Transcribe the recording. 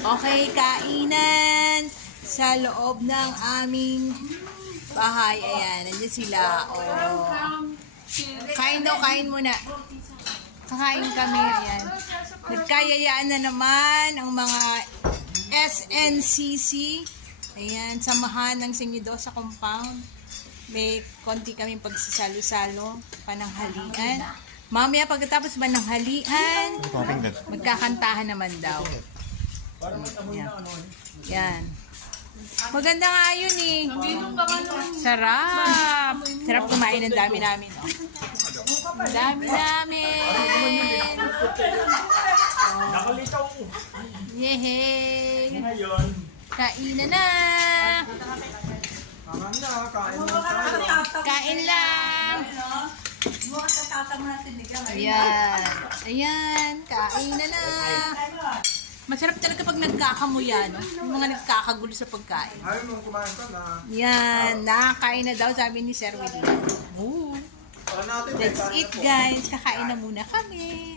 Okay, kainan sa loob ng aming bahay. Ayan, nandiyan sila. Oh. Kain daw, kain muna. Kakain kami, ayan. Nagkayayaan na naman ang mga SNCC. Ayan, samahan ng Senyido sa compound. May konti kami pagsisalo-salo, pananghalian. Mamaya pagkatapos mananghalian, magkakantahan naman daw. Yan. Yan. Maganda nga yun eh. Sarap. Sarap kumain. Ang dami namin. Oh. Ang dami namin. Nakalitaw. Yehey. Ngayon, Kain na na. na, kain na tayo. Kain lang. Ayan. Ayan. Kain na na. Masarap talaga pag nagkakamuya, no? Yung mga nagkakagulo sa pagkain. Ayaw mong kumain ka na. Yan. Nakakain na daw, sabi ni Sir Willie. Ooh. Natin, That's it, guys. Kakain na muna kami.